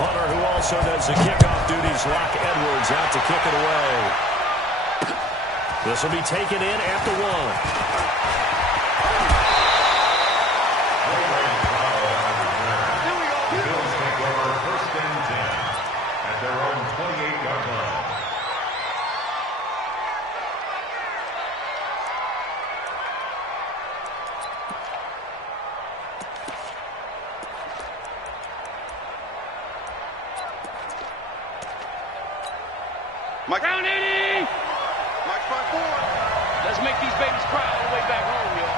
punter who also does the kickoff duties, Locke Edwards, out to kick it away. This will be taken in at the 1. Mike. Down 80! Mike front 4. Let's make these babies cry all the way back home, yo.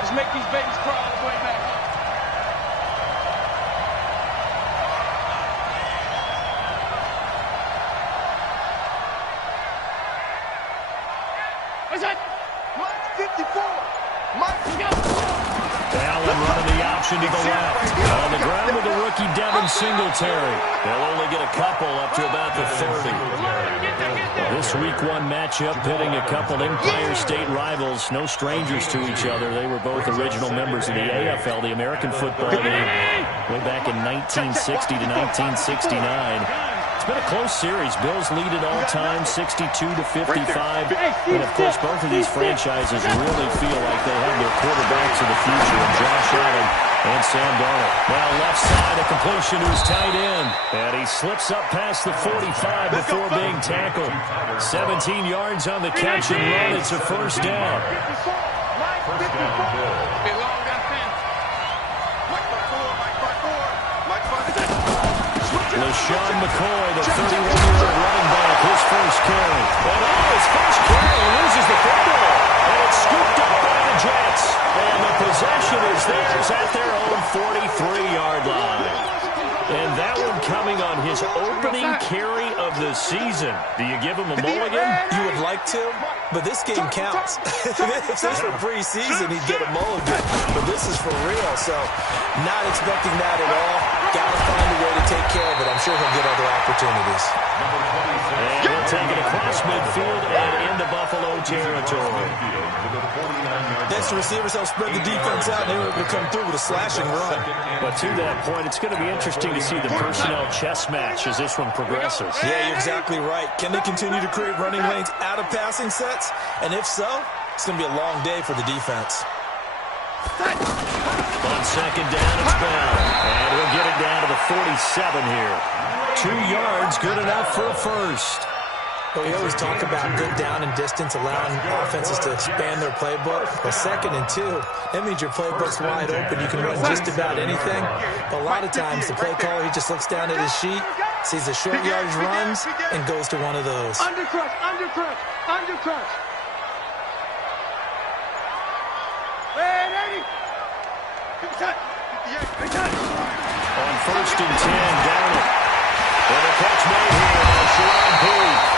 Let's make these babies cry all the way back home. What's that? Mike 54. Mike, go! Allen running the option to the left. On the ground with the rookie Devin Singletary. They'll only get a couple up to about the 30. This Week 1 matchup pitting a couple Empire State rivals, no strangers to each other. They were both original members of the AFL, the American Football League, way back in 1960 to 1969. It's been a close series. Bills lead it all time, 62-55. And, of course, both of these franchises really feel like they have their quarterbacks of the future in Josh Allen and Sam Darnold. Now left side, a completion to his tight end. And he slips up past the 45 before being tackled. 17 yards on the catch and run. It's a first down. First down, LaShawn McCoy, the 31-year-old running back, his first carry. And his first carry loses the football. And it's scooped up by the Jets. And the possession is theirs at their own 43-yard line. And that one coming on his opening carry of the season. Do you give him a mulligan? You would like to, but this game counts. If this were preseason, he'd get a mulligan. But this is for real, so not expecting that at all. Got to find a way to take care of it. I'm sure he'll get other opportunities. And he'll take it across midfield and into Buffalo territory. Next, the receivers help spread the defense out, and they were able to come through with a slashing run. But to that point, it's going to be interesting to see the personnel chess match as this one progresses. Yeah, you're exactly right. Can they continue to create running lanes out of passing sets? And if so, it's going to be a long day for the defense. On second down, it's Bell. And he'll get it down to the 47 here. 2 yards, good enough for a first. But we always talk about good down and distance, allowing offenses to expand their playbook. But 2nd and 2, that means your playbook's wide open. You can run just about anything. But a lot of times, the play caller, he just looks down at his sheet, sees the short yardage runs, and goes to one of those. Undercrush, undercrush, undercrush. On 1st and 10, Darnold. And a catch made here by Sherrod Page.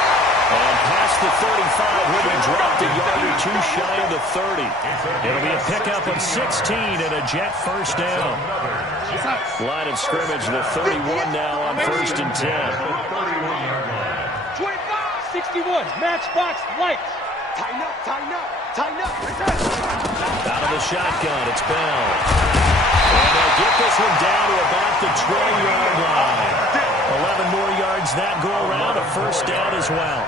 And past the 35, he'll be dropped a yard or two shy of the 30. It'll be a pickup of 16 and a Jet first down. Line of scrimmage, the 31 now on 1st and 10. 25, 61, matchbox lights. Tighten up, tighten up, tighten up. Out of the shotgun, it's Bell. And they'll get this one down to about the 20-yard line. 11 more yards that go around, a first down as well.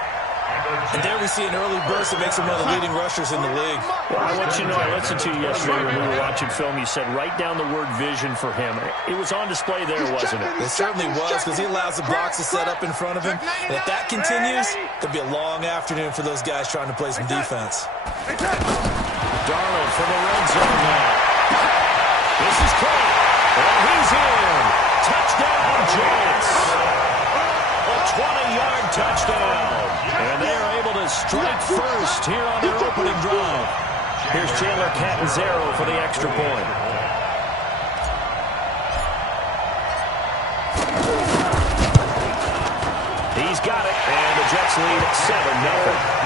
And there we see an early burst that makes him one of the leading rushers in the league. Well, I want you to know, I listened to you yesterday when we were watching film. You said write down the word vision for him. It was on display there, wasn't it? It certainly was, because he allows the blocks to set up in front of him. And if that continues, it'll be a long afternoon for those guys trying to play some defense. Darnold for the red zone now. This is caught. And he's in. Touchdown, Jets. A 20-yard touchdown. And they are able to strike first here on their opening drive. Here's Chandler Catanzaro for the extra point. He's got it. And the Jets lead at 7-0.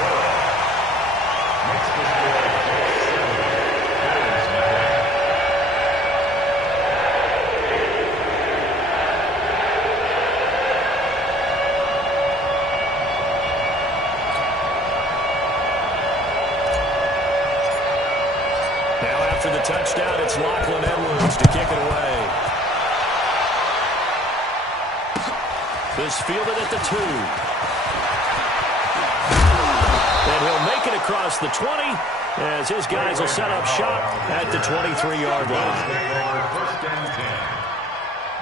After the touchdown, it's Lachlan Edwards to kick it away. is fielded at the 2. And he'll make it across the 20 as his guys will set up shop at the 23-yard line.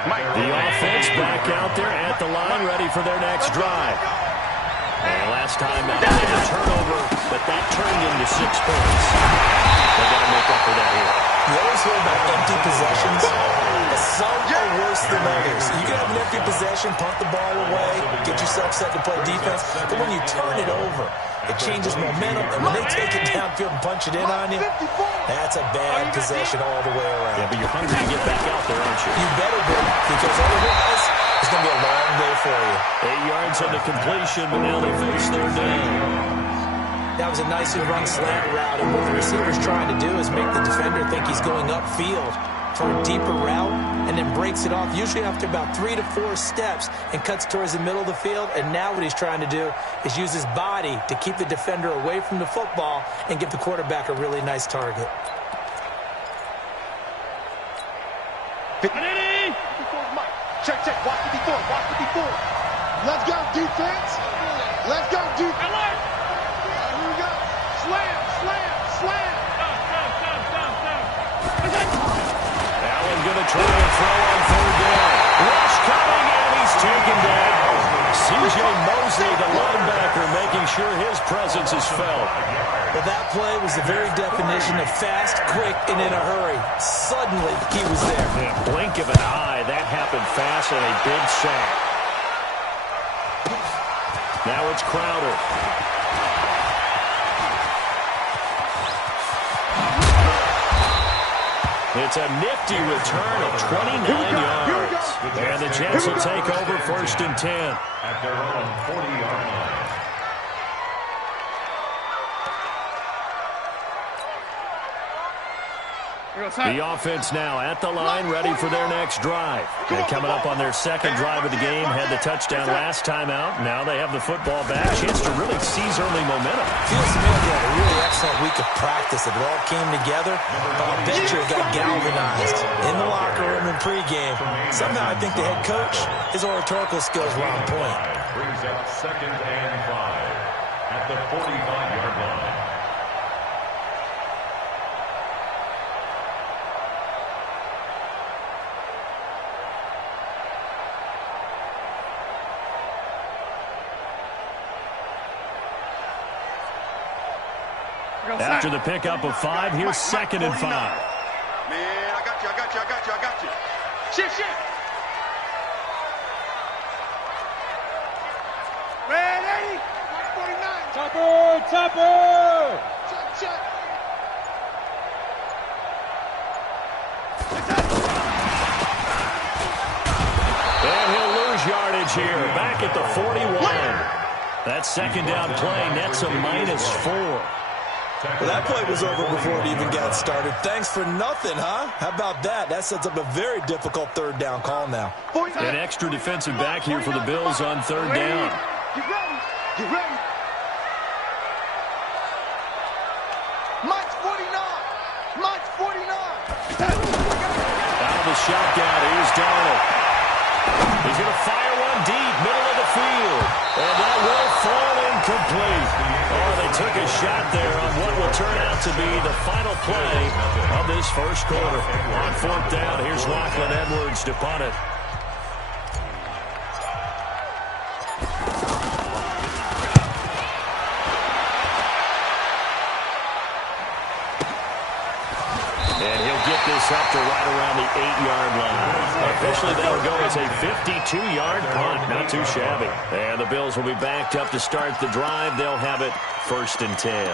The offense back out there at the line, ready for their next drive. And last time out, they had a turnover, but that turned into 6 points. They've got to make up for that here. You always hear about empty possessions. Some are worse than others. You can have an empty possession, punt the ball away, get yourself set to play defense. But when you turn it over, it changes momentum. And when they take it downfield and punch it in on you, that's a bad possession all the way around. Yeah, but you're hungry to get back out there, aren't you? You better be, because otherwise it's going to be a long day for you. 8 yards on the completion, but now they face third down. That was a nicely run slant route, and what the receiver's trying to do is make the defender think he's going upfield for a deeper route, and then breaks it off, usually after about 3 to 4 steps, and cuts towards the middle of the field. And now what he's trying to do is use his body to keep the defender away from the football and give the quarterback a really nice target. Check, check. Watch 54. Watch 54. Let's go, defense. Let's go, defense. Here we go. Slam, slam, slam. Allen going to try and throw on third down. Rush coming, and he's taken down. C.J. Mosley, the linebacker, making sure his presence is felt. Well, that play was the very definition of fast, quick, and in a hurry. Suddenly, he was there. Yeah, blink of an eye. That happened fast and a big sack. Now it's Crowder. It's a nifty return of 29 yards. And the Jets will take over 1st and 10. At their own 40-yard line. The offense now at the line, ready for their next drive. And coming up on their second drive of the game, had the touchdown last time out. Now they have the football back. Chance to really seize early momentum. Feels to me like they had a really excellent week of practice. It all came together. I'll bet you it got galvanized in the locker room in pregame. Somehow I think the head coach, his oratorical skills were on point. Brings up 2nd and 5 at the 45-yard line. After the pickup of 5, here's 2nd and 5. Man, I got you, I got you, I got you, I got you. Shit, shit. Ready? 49. Topper, topper. Check, check. And he'll lose yardage here. Back at the 41. That second down play nets a -4. Well, that play was over before it even got started. Thanks for nothing, huh? How about that? That sets up a very difficult third down call now. An extra defensive back here for the Bills on third down. Get ready. Get ready. Mike's 49. Mike's 49. Out of the shotgun, here's Donald. He's going to fire one deep, middle of the field. And that will fall incomplete. Oh, they took a shot there on what will turn out to be the final play of this first quarter. On 4th down, here's Lachlan Edwards to punt it. And he'll get this up to right around the 8-yard line. Officially, that'll go as a 52-yard punt. Not too shabby. And the Bills will be backed up to start the drive. They'll have it 1st and 10.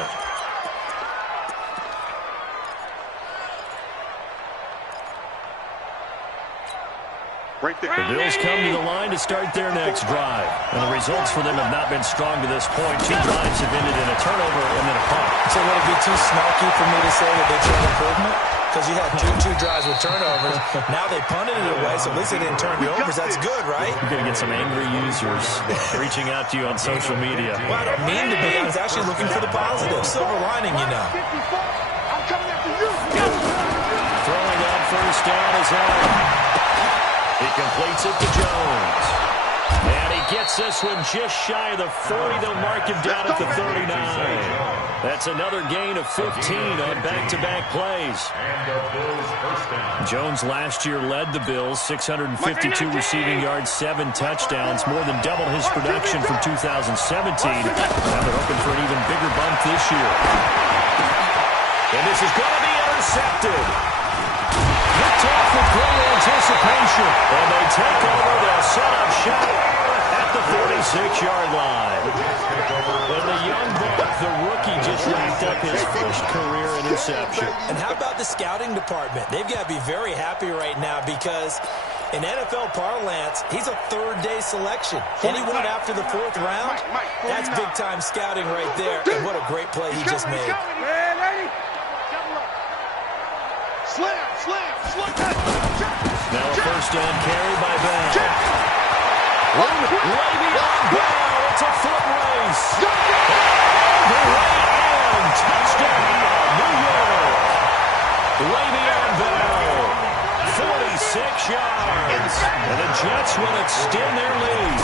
Right there. The Bills come to the line to start their next drive. And the results for them have not been strong to this point. 2 drives have ended in a turnover and then a punt. So would it be too snarky for me to say that they showed improvement? Because you had two drives with turnovers. Now they punted it away, so at least they didn't turn the overs. That's good, right? You're going to get some angry users reaching out to you on social media. Well, I don't mean to be. I was actually looking for the positive. Silver lining, you know. I'm coming after you. Throwing on first down is Allen. He completes it to Jones. And he gets this one just shy of the 40. They'll mark him down at the 39. That's another gain of 15 on back-to-back plays. Jones last year led the Bills, 652 receiving yards, 7 touchdowns, more than doubled his production from 2017. Now they're hoping for an even bigger bump this year. And this is going to be intercepted. Picked off with great anticipation. And they take over. They'll set up shop at the 46-yard line. And the young buck, the rookie, just racked up his first career interception. And how about the scouting department? They've got to be very happy right now because in NFL parlance, he's a third-day selection. Anyone after the 4th round, that's big-time scouting right there. And what a great play he just made. Slam, slam, slam. Now a first down carry by Bell. Way beyond Bell. It's a foot race. The way in. Touchdown, New York. Way beyond Bell. 46 yards. And the Jets will extend their lead.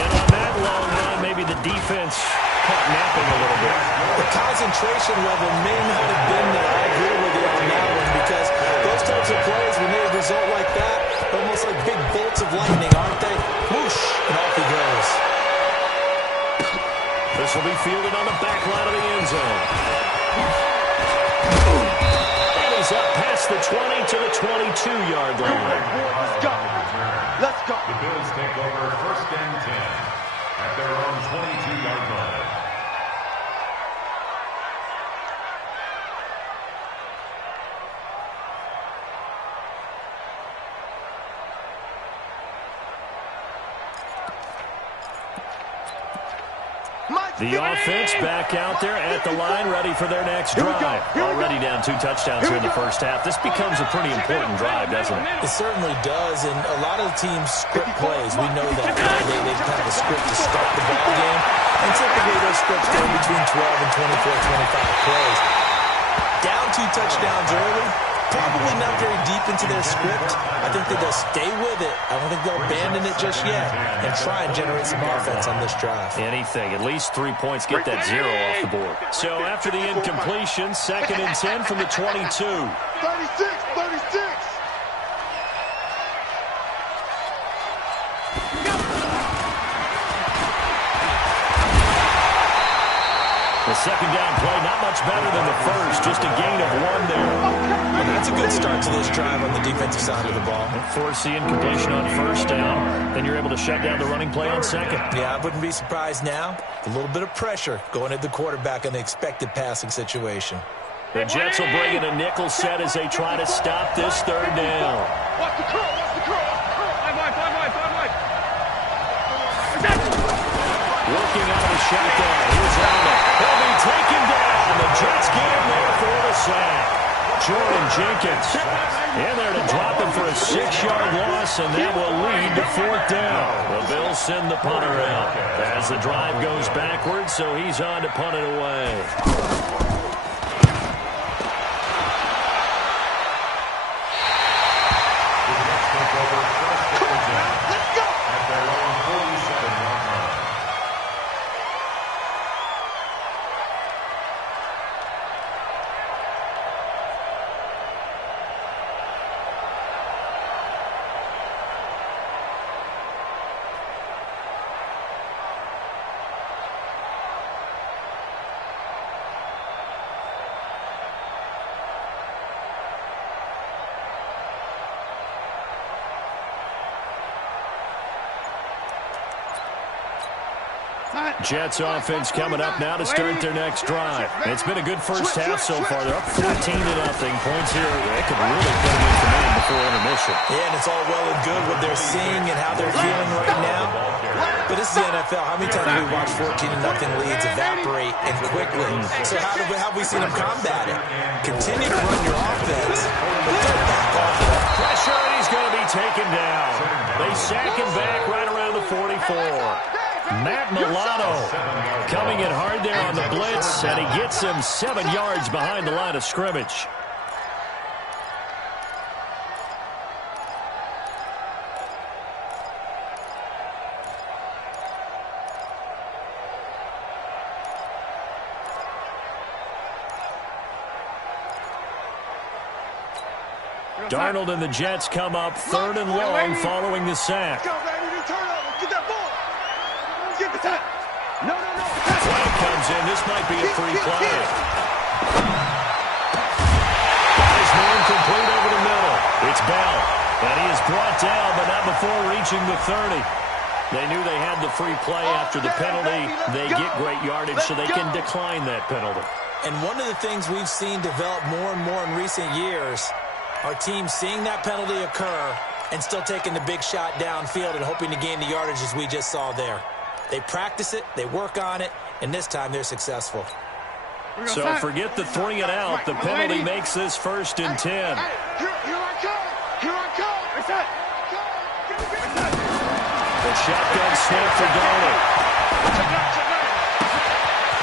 And on that long run, maybe the defense caught napping a little bit. The concentration level may not have been there. I agree with you on that one because those types of plays, when they result like that, almost like big bolts of lightning, aren't they? Whoosh, and off he goes. This will be fielded on the back line of the end zone. And he's up past the 20 to the 22-yard line. Let's go. Let's go. The Bills take over 1st and 10 at their own 22-yard line. The offense back out there at the line, ready for their next drive. Already down 2 touchdowns here in the first half. This becomes a pretty important drive, doesn't it? It certainly does, and a lot of the teams script plays. We know that. They have a script to start the ball game, and typically those scripts go between 12 and 24, 25 plays. Down 2 touchdowns early, probably not very deep into their script. I think that they'll stay with it. I don't think they'll abandon it just yet and try and generate some offense on this drive. Anything. At least 3 points, get that 0 off the board. So after the incompletion, 2nd and 10 from the 22. 36, 36. The 2nd down play, not much better than the first, just a gain of 1 there. Well, that's a good start to this drive on the defensive side of the ball. Force the incompletion on 1st down, then you're able to shut down the running play on 2nd. Yeah, I wouldn't be surprised now. A little bit of pressure going at the quarterback in the expected passing situation. The Jets will bring in a nickel set as they try to stop this 3rd down. Watch the curl, watch the curl, watch the curl. Working out of the shotgun. Here's Allen. He'll be taken down. The Jets get him there for the sack. Jordan Jenkins in there to drop him for a 6-yard loss, and that will lead to 4th down. The Bills send the punter out as the drive goes backwards, so he's on to punt it away. Jets offense coming up now to start their next drive. It's been a good first half so far. They're up 14-0. Points here, they could really put them in command before intermission. Yeah, and it's all well and good what they're seeing and how they're feeling right now. But this is the NFL. How many times have we watched 14-0 leads evaporate and quickly? So how have we seen them combat it? Continue to run your offense, but don't back off of that. Pressure, and he's going to be taken down. They sack him back right around the 44. Matt Milano coming in hard there on the blitz, and he gets him 7 yards behind the line of scrimmage. Darnold and the Jets come up 3rd and long following the sack. Go, baby. Turnover. Get that ball. Get the sack. No. Flag comes in. This might be a free play. Nice man complete over the middle. It's Bell. And he is brought down, but not before reaching the 30. They knew they had the free play after the penalty. They get great yardage, so they can decline that penalty. And one of the things we've seen develop more and more in recent years are teams seeing that penalty occur and still taking the big shot downfield and hoping to gain the yardage as we just saw there. They practice it, they work on it, and this time they're successful. So forget the 3 and out. The penalty makes this 1st and 10. Here I come. The shotgun snap for Darnold.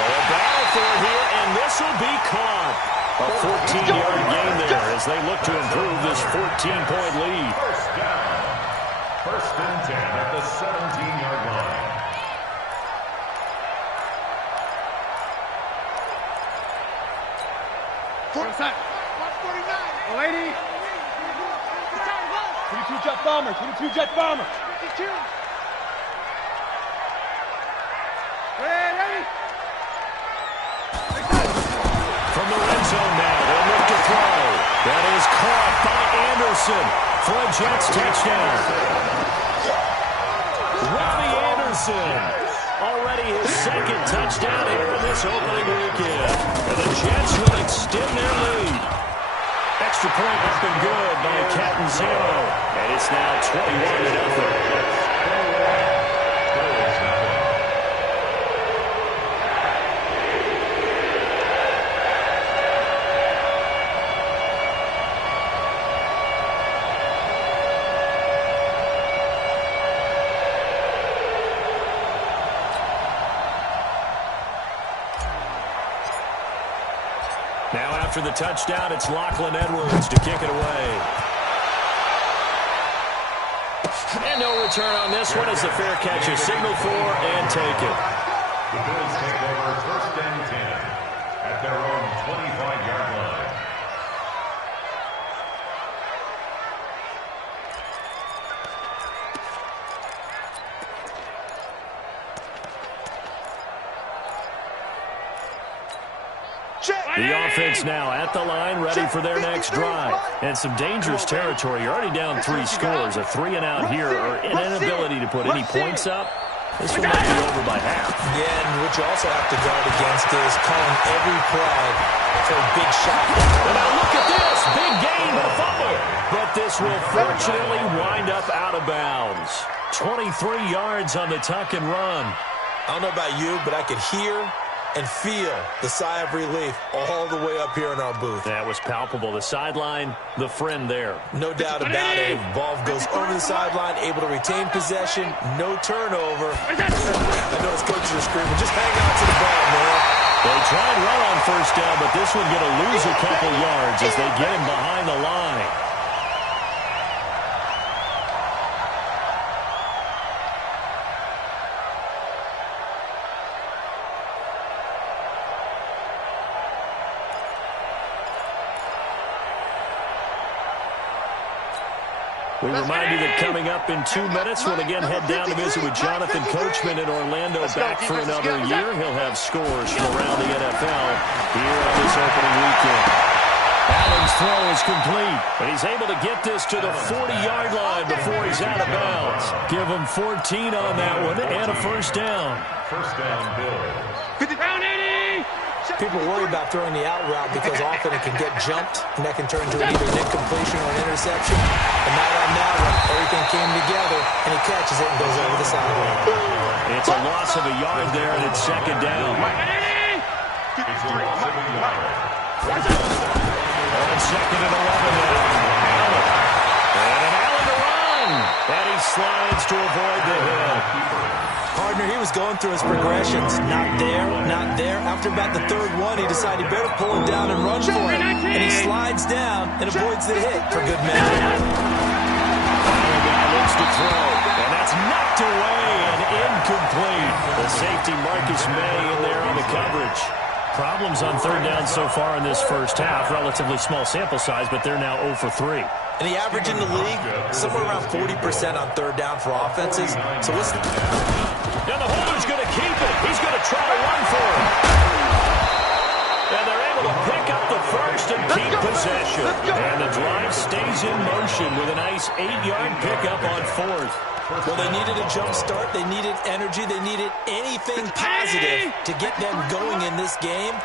A battle for it here, and this will be caught. A 14-yard gain there as they look to improve this 14-point lead. First down. 1st and 10 at the 17-yard line. Lady. 22 Jet Bomber. 22 Jet Bomber. Ready. From the red zone now, they'll look to throw. That is caught by Anderson for a Jets touchdown. Robbie Anderson, already his 2nd touchdown here in this opening weekend. And the Jets will extend their lead. Extra point has been good by Catanzaro. And it's now 21-0. Now after the touchdown, it's Lachlan Edwards to kick it away. And no return on this one as the fair catch is signaled for and taken. The Bills take over 1st and 10 at their own 25-yard line. The offense now at the line, ready for their next drive. And some dangerous territory. You're already down 3 scores. A 3 and out here, or an inability to put any points up. This one might be over by half. Yeah, and what you also have to guard against is calling every play for a big shot. And now look at this. Big gain, but a fumble. But this will fortunately wind up out of bounds. 23 yards on the tuck and run. I don't know about you, but I could hear and feel the sigh of relief all the way up here in our booth. That was palpable. The sideline, the friend there. No doubt about it. Ball goes over the sideline, able to retain possession, no turnover. I know his coaches are screaming, just hang on to the ball, man. They tried run on 1st down, but this one going to lose a couple yards as they get him behind the line. We remind you that coming up in 2 minutes, we'll again head down to visit with Jonathan Coachman in Orlando, back for another year. He'll have scores from around the NFL here on this opening weekend. Allen's throw is complete, and he's able to get this to the 40-yard line before he's out of bounds. Give him 14 on that one and a 1st down. 1st down, Bills. Round 80. People worry about throwing the out route because often it can get jumped, and that can turn into either an incompletion or an interception. But not on that one. Everything came together, and he catches it and goes over the sideline. It's a loss of a yard there, and it's 2nd down. It's a loss of a yard. On 2nd and 11 now. Allen. And an Allen to run. And he slides to avoid the hit. Partner, he was going through his progressions. Not there, not there. After about the 3rd one, he decided he better pull it down and run for it. And he slides down and avoids the hit for good measure. The guy looks to throw. And that's knocked away and incomplete. The safety Marcus May in there on the coverage. Problems on 3rd down so far in this 1st half. Relatively small sample size, but they're now 0 for 3. And the average in the league, somewhere around 40% on third down for offenses. So what's... And the holder's going to keep it. He's going to try to run for it. And they're able to pick up the first and keep possession. And the drive stays in motion with a nice 8-yard pickup on fourth. Well, they needed a jump start. They needed energy. They needed anything positive to get them going in this game.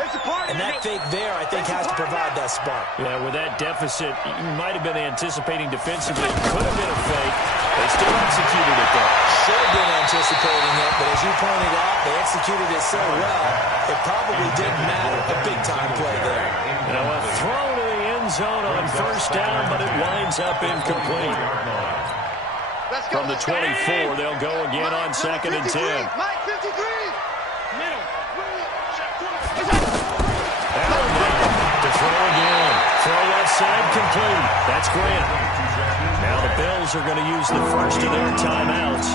And that fake there, I think, has to provide that spark. Yeah, with that deficit, you might have been anticipating defensively. Could have been a fake. They still executed it, though. Should have been anticipating it, but as you pointed out, they executed it so well, it probably didn't matter. A big-time play there. You know, a throw to the end zone on first down, but it winds up incomplete. From the 24, they'll go again on second and 10. Mike 53. Middle. Allen now to throw again. Throw left side complete. That's Grant. Now the Bills are going to use the first of their timeouts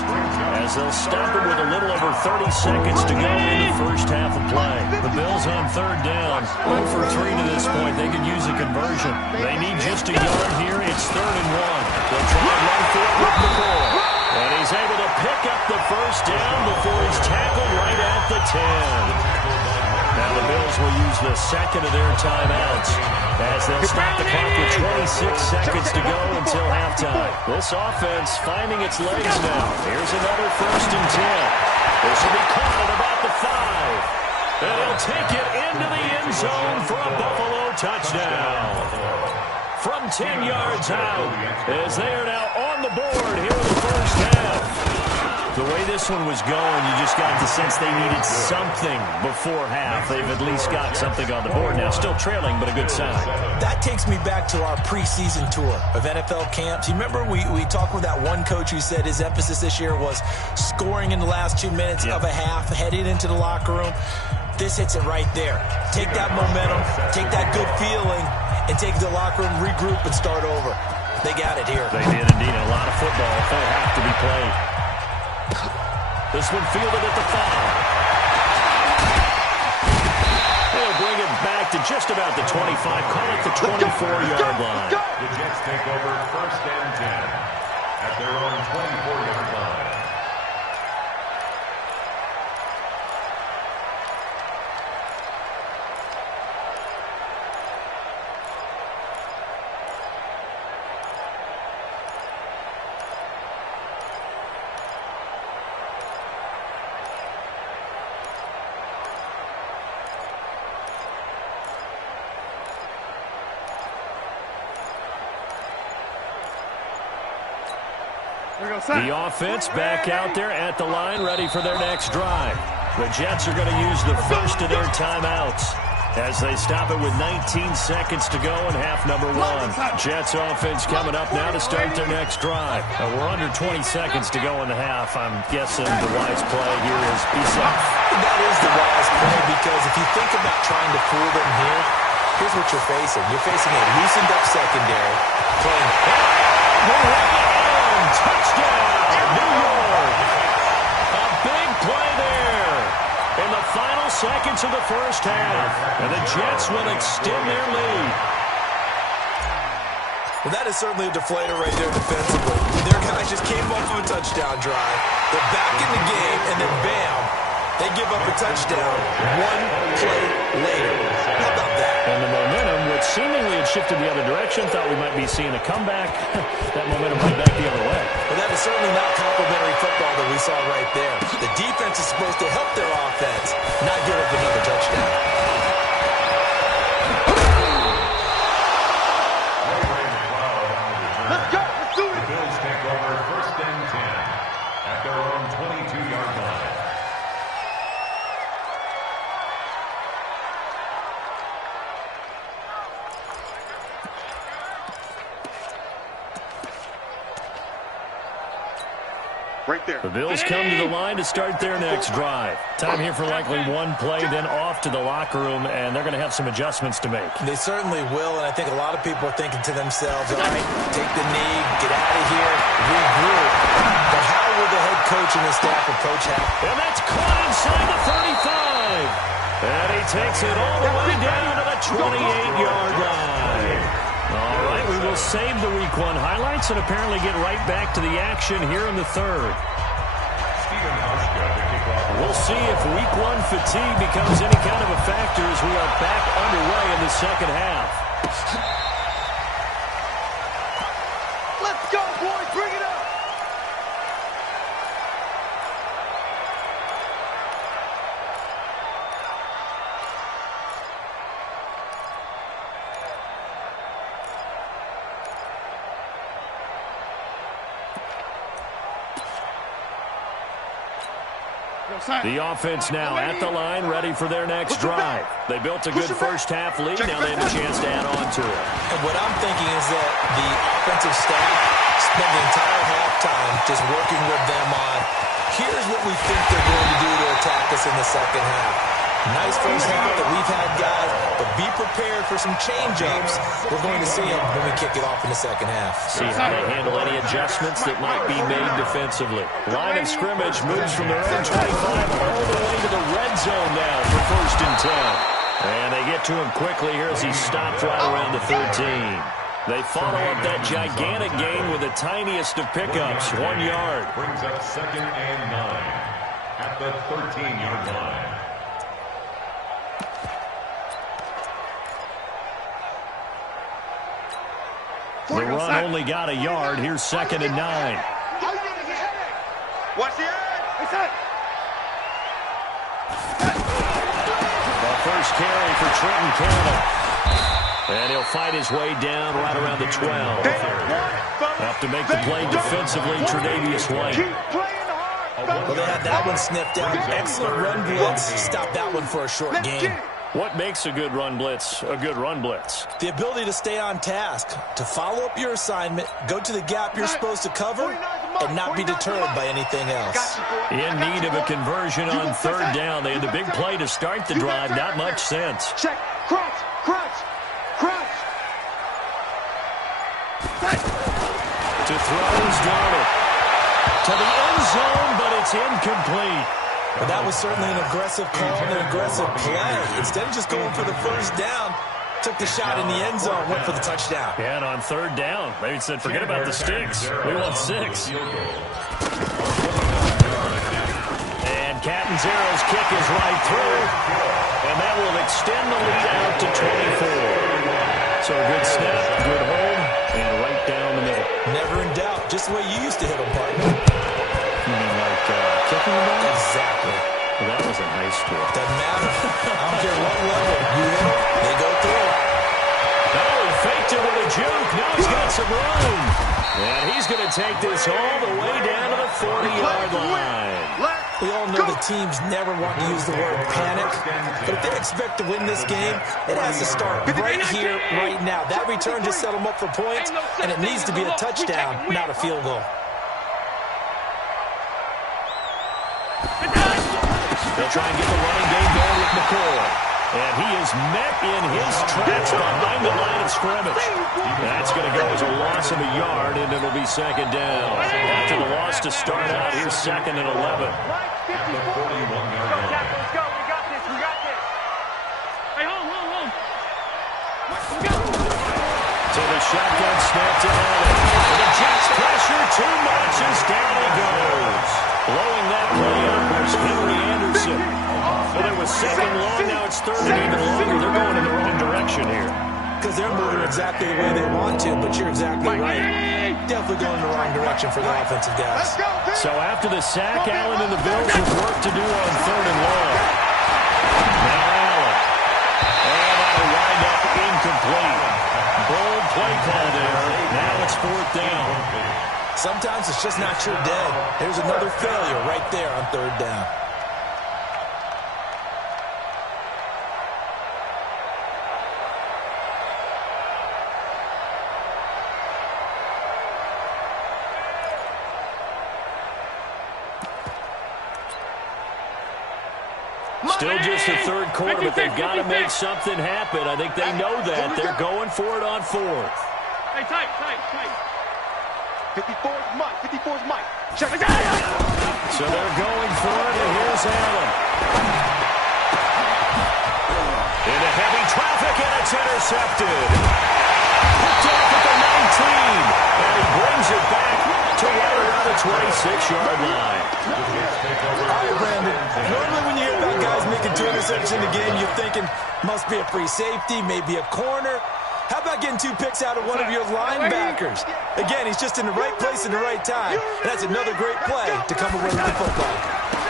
as they'll stop it with a little over 30 seconds to go in the first half of play. The Bills on third down. 0 for 3 to this point. They could use a conversion. They need just a yard here. It's 3rd and 1. They'll try and run for it with McCoy. And he's able to pick up the first down before he's tackled right at the 10. Now the Bills will use the second of their timeouts as they'll stop the clock with 26 seconds to go until halftime. This offense finding its legs now. Here's another 1st and 10. This will be caught at about the 5. And he'll take it into the end zone for a Buffalo touchdown. From 10 yards out as they are now on the board here in the first half. The way this one was going, you just got the sense they needed something before half. They've at least got something on the board now. Still trailing, but a good sign. That takes me back to our preseason tour of NFL camps. You remember we talked with that one coach who said his emphasis this year was scoring in the last 2 minutes of a half, heading into the locker room. This hits it right there. Take that momentum, take that good feeling, and take the locker room, regroup, and start over. They got it here. They did indeed. A lot of football will have to be played. This one fielded at the 5. They'll bring it back to just about the 25. Call it the 24-yard line. The Jets take over 1st and 10 at their own 24-yard line. The offense back out there at the line, ready for their next drive. The Jets are going to use the first of their timeouts as they stop it with 19 seconds to go in half number 1. Jets offense coming up now to start their next drive. We're under 20 seconds to go in the half. I'm guessing the wise play here is be safe. That is the wise play because if you think about trying to fool them here, here's what you're facing. You're facing a loosened up secondary playing. Touchdown, New York. A big play there in the final seconds of the first half. And the Jets will extend their lead. Well, that is certainly a deflator right there defensively. Their guys just came off of a touchdown drive. They're back in the game, and then bam, they give up a touchdown 1 play later. How about that? And the momentum, which seemingly had shifted the other direction, thought we might be seeing a comeback. That momentum went back the other way. Well, that is certainly not complimentary football that we saw right there. The defense is supposed to help their offense, not give up another touchdown. Let's go. Let's do it. The Bills take over 1st and 10 at their own 22-yard line. Right there. The Bills come to the line to start their next drive. Time here for likely one play, then off to the locker room, and they're going to have some adjustments to make. They certainly will, and I think a lot of people are thinking to themselves, all right, take the knee, get out of here, regroup. But how will the head coach and the staff approach that? And that's caught inside the 35. And he takes it all the way down to the 28-yard line. All right, we will save the Week 1 highlights and apparently get right back to the action here in the third. We'll see if Week 1 fatigue becomes any kind of a factor as we are back underway in the second half. Let's go, boys. Bring it up. The offense now at the line, ready for their next drive. They built a good first-half lead. Now they have a chance to add on to it. And what I'm thinking is that the offensive staff spent the entire halftime just working with them on, here's what we think they're going to do to attack us in the second half. Nice first half that we've had, guys, but be prepared for some change-ups. We're going to see them when we kick it off in the second half. See how they handle any adjustments that might be made defensively. Line of scrimmage moves from their own 25 all the way to the red zone now for 1st and 10. And they get to him quickly here as he stopped right around the 13. They follow up that gigantic gain with the tiniest of pickups, 1 yard. Brings up 2nd and 9 at the 13-yard line. The run only got a yard. Here's 2nd and 9. Watch the eye. The first carry for Trenton Cannon. And he'll fight his way down right around the 12. Have to make the play defensively, Tre'Davious White. Well, they had that one sniffed out. Excellent run blitz. Stop that one for a short gain. What makes a good run blitz a good run blitz? The ability to stay on task, to follow up your assignment, go to the gap you're supposed to cover, and not be deterred by anything else. In need of a conversion on 3rd down. They had the big play to start the drive. Not much sense. Check. Crouch. To throw is Darnold. To the end zone, but it's incomplete. But that was certainly an aggressive call and an aggressive play. Instead of just going for the first down, took the shot in the end zone, went for the touchdown. Yeah, and on 3rd down, they said, forget about the sticks. We want 6. And Catanzero's kick is right through, and that will extend the lead out to 24. So a good snap, good hold, and right down the middle. Never in doubt. Just the way you used to hit them, partner. You mean like kicking the ball? Exactly. Well, that was a nice throw. Doesn't matter. I don't care what level. You hit them, they go through. Oh, he faked it with a juke. Now he's got some room. And he's going to take this all the way down to the 40-yard line. We all know the teams never want to use the word panic, but if they expect to win this game, it has to start right here, right now. That return just set them up for points, and it needs to be a touchdown, not a field goal. They'll try and get the running game going with McCoy. And he is met in his tracks behind the line of scrimmage. That's going to go as a loss of a yard, and it'll be 2nd down. After the loss to start out, here's 2nd and 11. At the 41-yard line. Let's go. We got this. Hey, home. To the shotgun snap to Allen. The Jets pressure, too much, as down he goes. Blowing that play up was Henry Anderson. But it was 2nd long, now it's 3rd and even longer. They're going in the wrong direction here. Because they're moving exactly the way they want to, but you're exactly right. Definitely going in the wrong direction for the offensive guys. So after the sack, Allen and the Bills with work to do on 3rd and long. Now Allen. And that'll wind up incomplete. Bold play call there. Now it's 4th down. Sometimes it's just not your day. There's another failure right there on 3rd down. Still just the 3rd quarter, but they've got to make something happen. I think they know that. They're going for it on 4th. Hey, tight. 54's Mike. Check. So they're going for it, and here's Allen. Into heavy traffic, and it's intercepted. Picked off at the 26-yard line. All right, Brandon. Normally when you hear about guys making 2 interceptions in the game, you're thinking, must be a free safety, maybe a corner. How about getting 2 picks out of one of your linebackers? Again, he's just in the right place at the right time. That's another great play to come away with the football.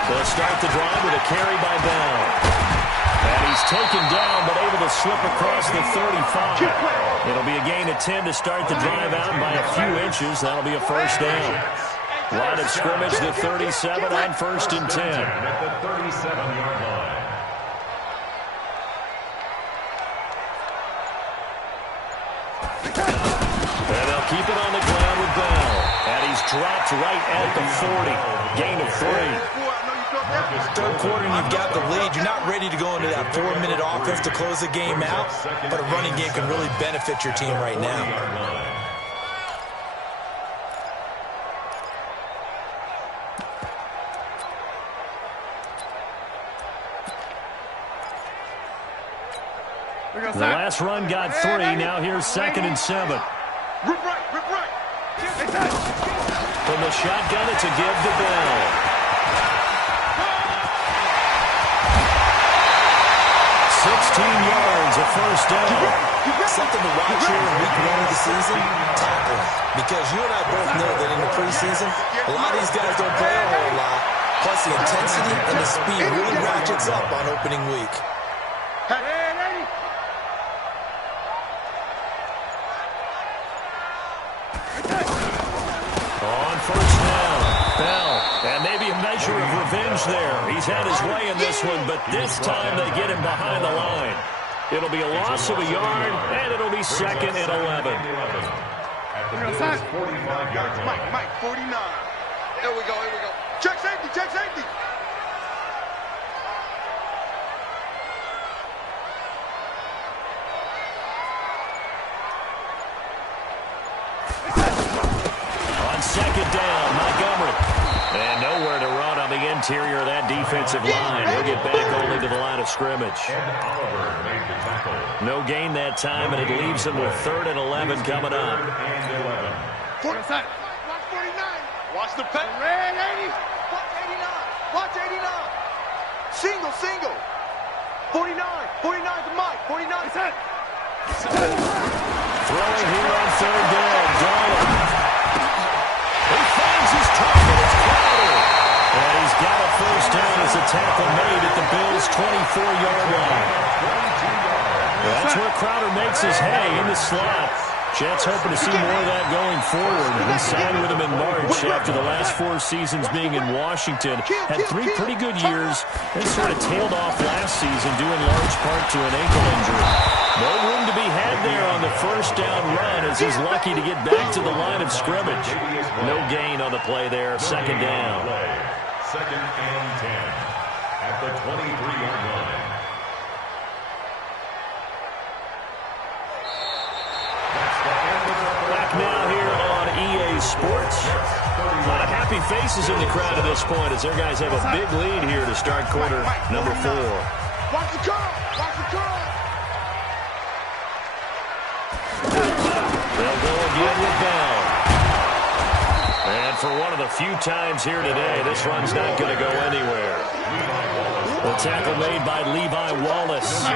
They'll start the drive with a carry by Bell. And he's taken down, but able to slip across the 35. It'll be a gain of 10 to start the drive out by a few inches. That'll be a first down. Line of scrimmage, the 37 on 1st and 10. At the 37-yard line. And they'll keep it on the ground with Bell. And he's dropped right at the 40. Gain of 3. Third quarter and you've got the lead. You're not ready to go into that 4-minute offense to close the game out, but a running game can really benefit your team right now. The last run got 3. Now here's 2nd and 7. Rip right. From the shotgun, it's a give to Bell. 16 yards, a first down. Something to watch here in week 1 of the season, tackling. Because you and I both know that in the preseason, a lot of these guys don't play a whole lot. Plus the intensity and the speed really ratchets up on opening week. On first down, Bell. And maybe a measure of revenge there. He's had his way in this one, but this time they get him behind the line. It'll be a loss of a yard, and it'll be 2nd and 11. At the 45-yard line. Mike, 49. Here we go. Check safety. On 2nd down, Montgomery. And nowhere to run on the interior of that defensive line. He'll get back only to the line of scrimmage. Oliver made the tackle. No gain that time, and it leaves them with 3rd and 11 coming up. 3rd and 11. Watch 49. Watch the pay. Red 80. Watch 89. Single. 49 to Mike. 49. Throwing here on 3rd down. Darling. He finds his target. It's Crowder. And he's got a first down as a tackle made at the Bills' 24-yard line. That's where Crowder makes his hay in the slot. Jets hoping to see more of that going forward. He signed with him in March after the last 4 seasons being in Washington. Had 3 pretty good years and sort of tailed off last season due in large part to an ankle injury. No room to be had there on the first down run as he's lucky to get back to the line of scrimmage. No gain on the play there, 2nd down. 2nd and 10 at the 23-yard line. Back now here on EA Sports. A lot of happy faces in the crowd at this point as their guys have a big lead here to start quarter number 4. Watch the curl. They'll go again with Bell. And for one of the few times here today, this run's not going to go anywhere. The tackle made by Levi Wallace.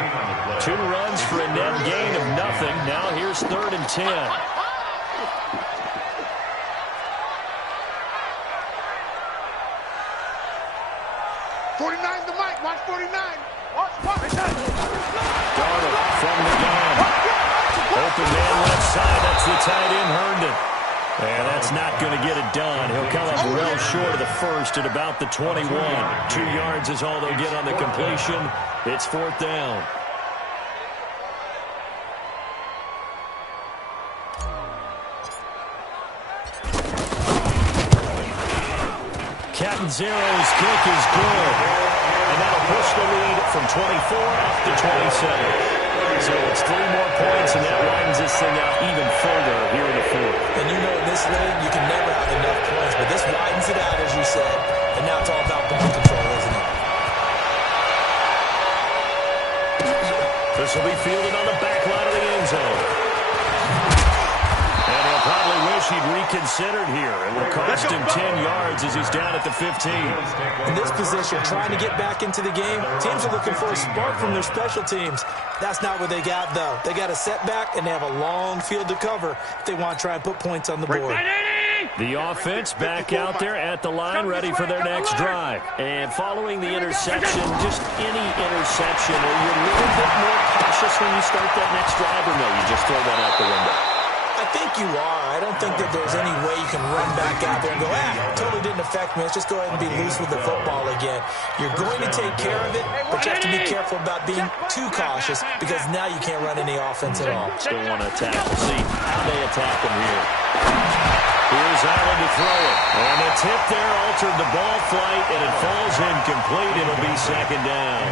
2 runs for a net gain of nothing. Now here's 3rd and 10. 49's the Mike. Watch 49. Watch. Darnold from the gun. Open man left side. That's the tight end, Herndon. And that's not going to get it done. He'll come up well short of the first at about the 21. 2 yards is all they'll get on the completion. It's 4th down. Catanzaro's kick is good. And that'll push the lead from 24 up to 27. So it's 3 more points, and that widens this thing out even further here in the 4th. And you know in this league, you can never have enough points, but this widens it out, as you said, and now it's all about ball control, isn't it? This will be fielded on the back line of the end zone. And he'll probably wish wish he'd reconsidered here. It will cost him 10 yards as he's down at the 15. In this position, trying to get back into the game, teams are looking for a spark from their special teams. That's not what they got, though. They got a setback, and they have a long field to cover if they want to try and put points on the board. The offense back out there at the line, ready for their next drive. And following the interception, just any interception, are you a little bit more cautious when you start that next drive, or no, you just throw that out the window? I think you are. I don't think that there's any way you can run back out there and go, totally didn't affect me. Let's just go ahead and be loose with the football again. You're going to take care of it, but you have to be careful about being too cautious because now you can't run any offense at all. Still want to attack. We'll see how they attack him here. Here's Allen to throw it. And the tip there altered the ball flight, and it falls incomplete. It'll be second down.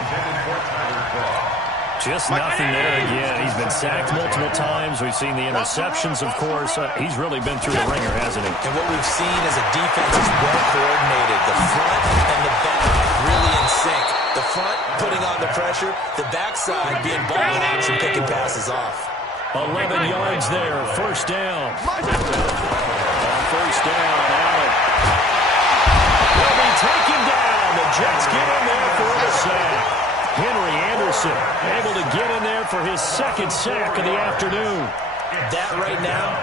Just nothing there again. He's been sacked multiple times. We've seen the interceptions, of course. He's really been through the ringer, hasn't he? And what we've seen as a defense is well coordinated. The front and the back really in sync. The front putting on the pressure, the backside being ball hawks and picking passes off. 11 yards there. First down. First down, Allen. Will be taken down. The Jets get in there for the sack. Henry Anderson able to get in there for his second sack of the afternoon. That right now,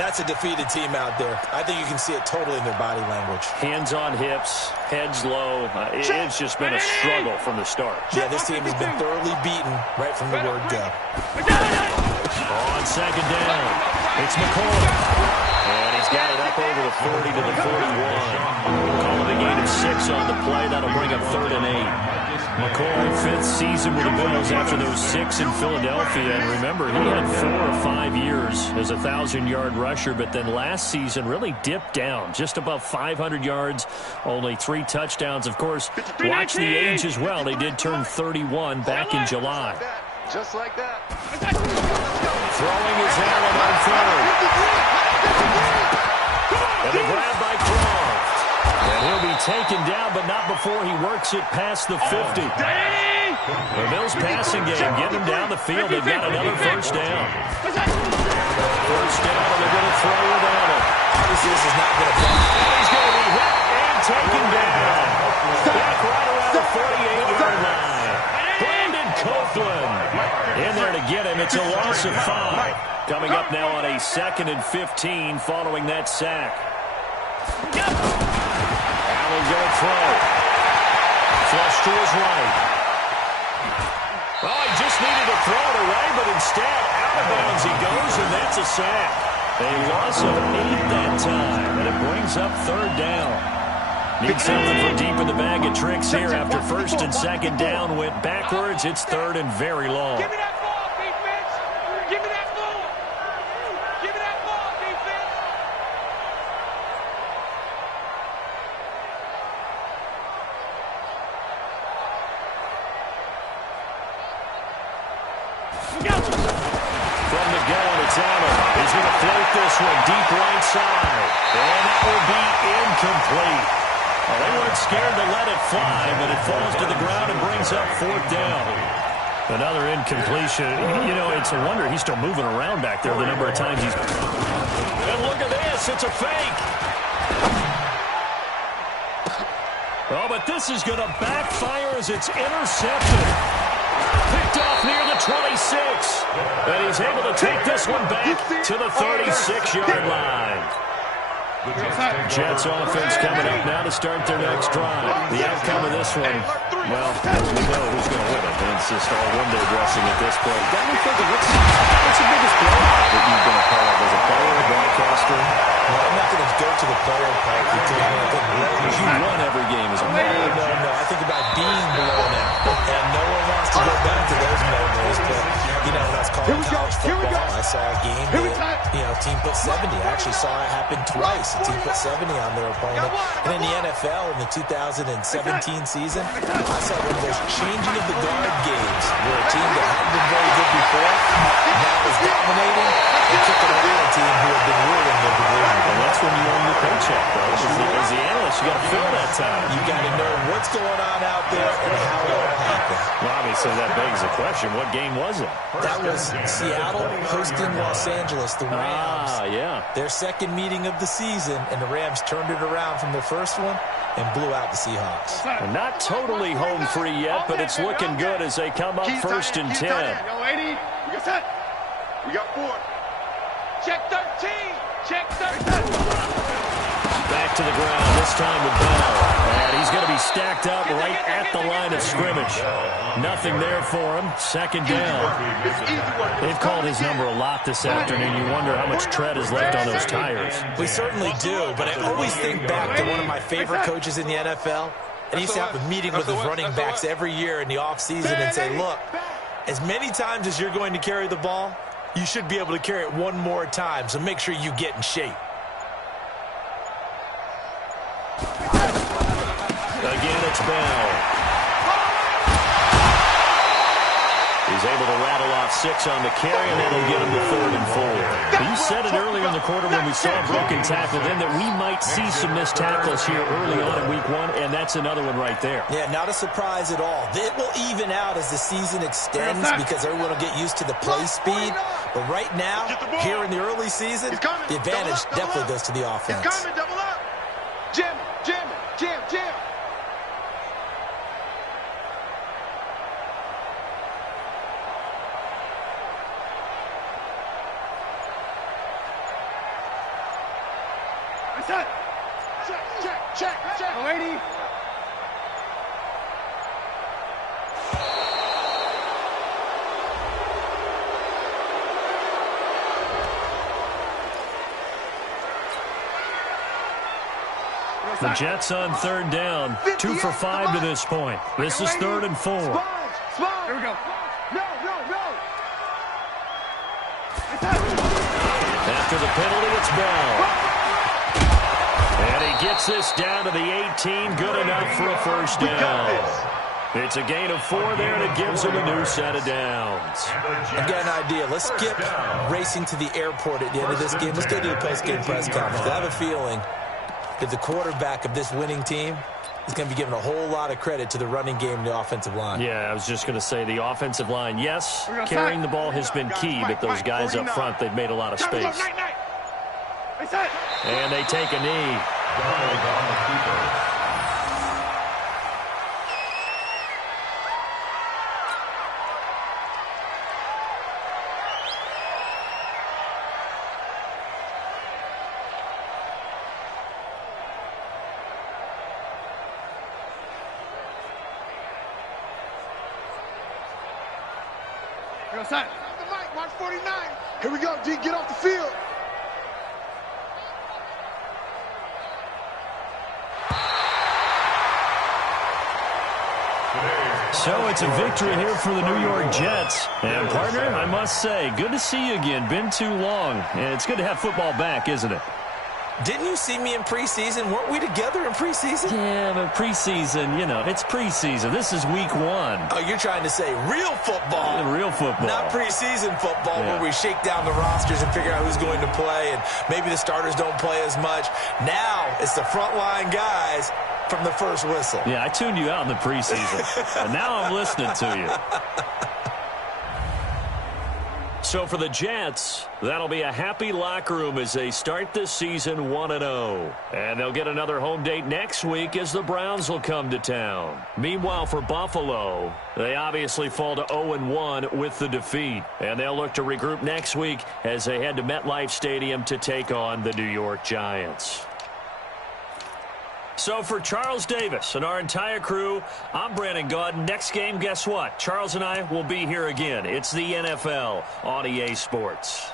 that's a defeated team out there. I think you can see it totally in their body language. Hands on hips, heads low. It's just been a struggle from the start. Yeah, this team has been thoroughly beaten right from the word go. On second down, it's McCoy. And he's got it up over the 40 to the 41. Call it a gain of 6 on the play. That'll bring up 3rd and 8. McCoy, 5th season with the Bills after those 6 in Philadelphia. And remember, he had 4 or 5 years as a 1,000-yard rusher, but then last season really dipped down, just above 500 yards, only 3 touchdowns. Of course, watch the age as well. They did turn 31 back in July. Just like that. Throwing his Allen on 3rd. And the grab by Croft. And he'll be taken down, but not before he works it past the 50. The Bills passing game, getting him down the field. They've got another first down. First down, and they're going to throw it at him. Obviously, this is not going to play. He's going to be hit and taken down. Back right around the 48-yard line. Brandon Copeland in there to get him. It's a loss of 5. Coming up now on a 2nd and 15 following that sack. Allen's going to throw. Flush to his right. Oh, he just needed to throw it away, but instead, out of bounds he goes, and that's a sack. A loss of 8 that time, and it brings up 3rd down. Need something from deep in the bag of tricks here after 1st and 2nd down went backwards. It's 3rd and very long. Give me that ball, defense. Give me that ball. Give me that ball, defense. From the gun, it's Allen. He's going to float this one deep right side. And that will be incomplete. Well, they weren't scared to let it fly, but it falls to the ground and brings up 4th down. Another incompletion. You know, it's a wonder he's still moving around back there the number of times he's... And look at this. It's a fake. Oh, but this is going to backfire as it's intercepted. Picked off near the 26. And he's able to take this one back to the 36-yard line. Jets offense coming up now to start their next drive. The outcome of this one, well, as we know who's going to win it. And it's just all window dressing at this point. Got me thinking, what's the biggest blowout that you've been a part of as a player, a broadcaster? Well, I'm not going to go to the player part. You won every game as a player. No. I think about being blown out. And no one wants to go back to those memories. But, you know, when I was calling college football, I saw a game that, you know, team put 70. I actually saw it happen twice. A team put 70 on their opponent. And in the NFL, in the 2017 season, I saw one of those changing of the guard games where a team that hadn't been very good before now is dominating and kicking around a team who had been ruling their division. And that's when you earn your paycheck, though. As the analyst, you got to fill that time. You got to know what's going on out there and how it all happened. Well, obviously, So that begs the question, what game was it? That was Seattle hosting Los Angeles, the Rams. Yeah. Their second meeting of the season, and the Rams turned it around from their first one and blew out the Seahawks. And not totally home free yet, but it's looking good as they come up first and 10. Yo, 80, we got set. We got 4. Check 13. Check 13. Back to the ground, this time with Bell. And he's going to be stacked up right at the line of scrimmage. Nothing there for him. Second down. They've called his number a lot this afternoon. You wonder how much tread is left on those tires. We certainly do, but I always think back to one of my favorite coaches in the NFL. And he used to have a meeting with his running backs every year in the offseason and say, look, as many times as you're going to carry the ball, you should be able to carry it one more time, so make sure you get in shape. Again, it's Bell. He's able to rattle off 6 on the carry, and that'll get him to 3rd and 4. You said it earlier in the quarter when we saw a broken tackle then that we might see some missed tackles here early on in week 1, and that's another one right there. Yeah, not a surprise at all. It will even out as the season extends because everyone will get used to the play speed. But right now, here in the early season, the advantage definitely goes to the offense. He's coming, double up. Jam, jam, jam, jam. Check, check, check, check. Oh, 80. The Jets on 3rd down. 2 for 5 to this point. This is 3rd and 4. Here we go. No, no, no. After the penalty, it's Bell. And he gets this down to the 18. Good enough for a first down. It's a gain of 4 there, and it gives him a new set of downs. I've got an idea. Let's skip racing to the airport at the end of this game. Let's go to the post-game press conference. I have a feeling that the quarterback of this winning team is going to be given a whole lot of credit to the running game and the offensive line. Yeah, I was just going to say the offensive line, yes, carrying the ball has been key, but those guys up front, they've made a lot of space. And they take a knee. Watch 49. Here we go, D. Get off the field. So it's a victory here for the New York Jets. And, partner, I must say, good to see you again. Been too long. And it's good to have football back, isn't it? Didn't you see me in preseason? Weren't we together in preseason? Yeah, but preseason, you know, it's preseason. This is week 1. Oh, you're trying to say real football. Real football. Not preseason football Yeah. where we shake down the rosters and figure out who's going to play, and maybe the starters don't play as much. Now it's the frontline guys from the first whistle. Yeah, I tuned you out in the preseason. And now I'm listening to you. So for the Jets, that'll be a happy locker room as they start this season 1-0. And they'll get another home date next week as the Browns will come to town. Meanwhile, for Buffalo, they obviously fall to 0-1 with the defeat. And they'll look to regroup next week as they head to MetLife Stadium to take on the New York Giants. So for Charles Davis and our entire crew, I'm Brandon Gaudin. Next game, guess what? Charles and I will be here again. It's the NFL on EA Sports.